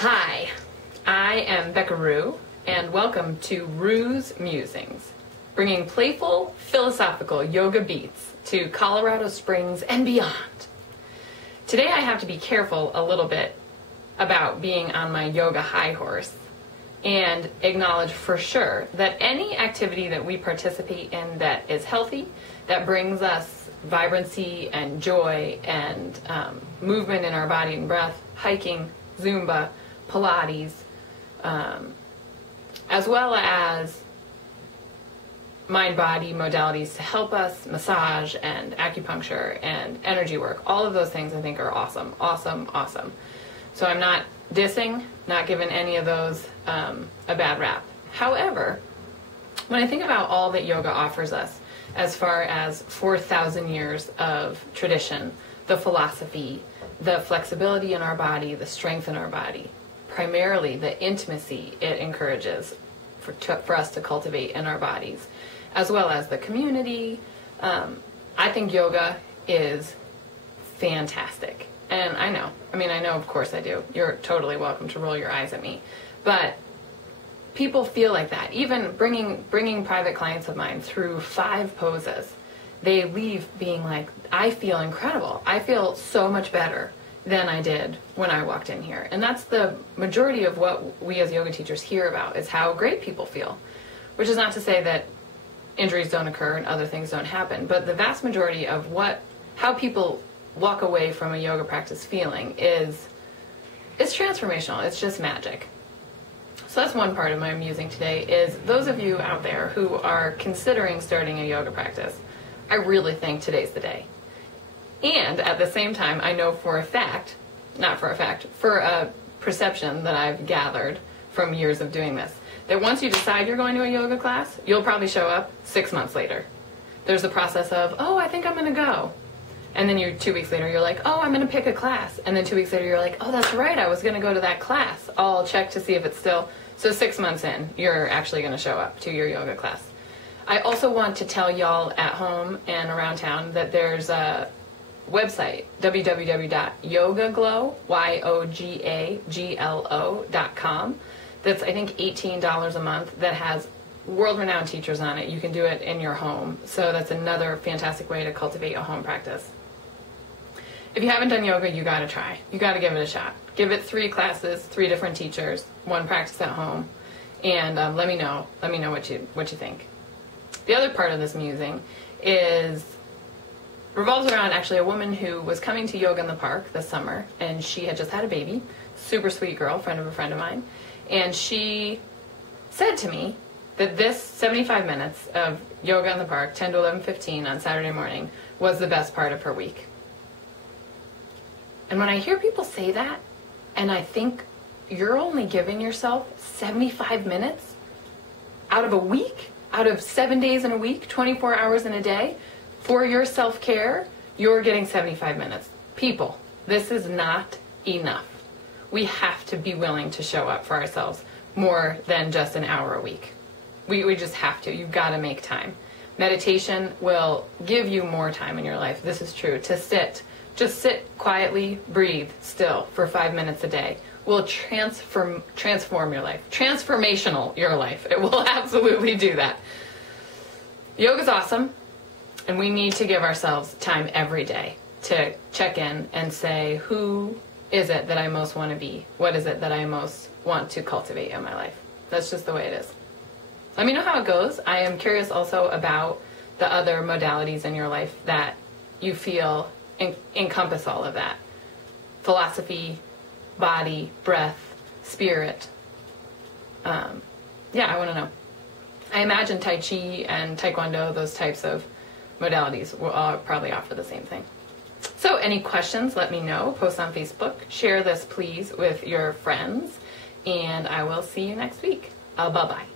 Hi, I am Becca and welcome to Rue's Musings, bringing playful, philosophical yoga beats to Colorado Springs and beyond. Today I have to be careful a little bit about being on my yoga high horse and acknowledge for sure that any activity that we participate in that is healthy, that brings us vibrancy and joy and movement in our body and breath, hiking, Zumba, Pilates, as well as mind-body modalities to help us, massage and acupuncture and energy work. All of those things I think are awesome, awesome, awesome. So I'm not dissing, not giving any of those a bad rap. However, when I think about all that yoga offers us as far as 4,000 years of tradition, the philosophy, the flexibility in our body, the strength in our body, primarily the intimacy it encourages for us to cultivate in our bodies, as well as the community. I think yoga is fantastic. And I know of course I do. You're totally welcome to roll your eyes at me. But people feel like that. Even bringing private clients of mine through 5 poses, they leave being like, I feel incredible. I feel so much better than I did when I walked in here. And that's the majority of what we as yoga teachers hear about, is how great people feel. Which is not to say that injuries don't occur and other things don't happen, but the vast majority of how people walk away from a yoga practice feeling it's transformational. It's just magic. So that's one part of my musing today, is those of you out there who are considering starting a yoga practice, I really think today's the day. And at the same time, I know for a perception that I've gathered from years of doing this, that once you decide you're going to a yoga class, you'll probably show up 6 months later. There's a process of, oh, I think I'm going to go. And then 2 weeks later, you're like, oh, I'm going to pick a class. And then 2 weeks later, you're like, oh, that's right, I was going to go to that class. I'll check to see if it's still... So 6 months in, you're actually going to show up to your yoga class. I also want to tell y'all at home and around town that there's a website, www.yogaglow.com, that's I think $18 a month, that has world-renowned teachers on it. You can do it in your home. So that's another fantastic way to cultivate a home practice. If you haven't done yoga, you got to try. You got to give it a shot. Give it 3 classes, 3 different teachers, 1 practice at home, and let me know. Let me know what you think. The other part of this musing revolves around actually a woman who was coming to yoga in the park this summer, and she had just had a baby. Super sweet girl, friend of a friend of mine, and she said to me that this 75 minutes of yoga in the park, 10 to 11:15 on Saturday morning, was the best part of her week. And when I hear people say that, and I think you're only giving yourself 75 minutes out of a week, out of 7 days in a week, 24 hours in a day, for your self-care, you're getting 75 minutes. People, this is not enough. We have to be willing to show up for ourselves more than just an hour a week. We just have to. You've got to make time. Meditation will give you more time in your life. This is true. To sit. Just sit quietly, breathe still for 5 minutes a day will transform your life. Transformational your life. It will absolutely do that. Yoga's awesome, and we need to give ourselves time every day to check in and say, who is it that I most want to be? What is it that I most want to cultivate in my life? That's just the way it is. Let me know how it goes. I am curious also about the other modalities in your life that you feel encompass all of that. Philosophy, body, breath, spirit. I want to know. I imagine Tai Chi and Taekwondo, those types of modalities, will all probably offer the same thing. So any questions, let me know. Post on Facebook. Share this, please, with your friends. And I will see you next week. Bye-bye.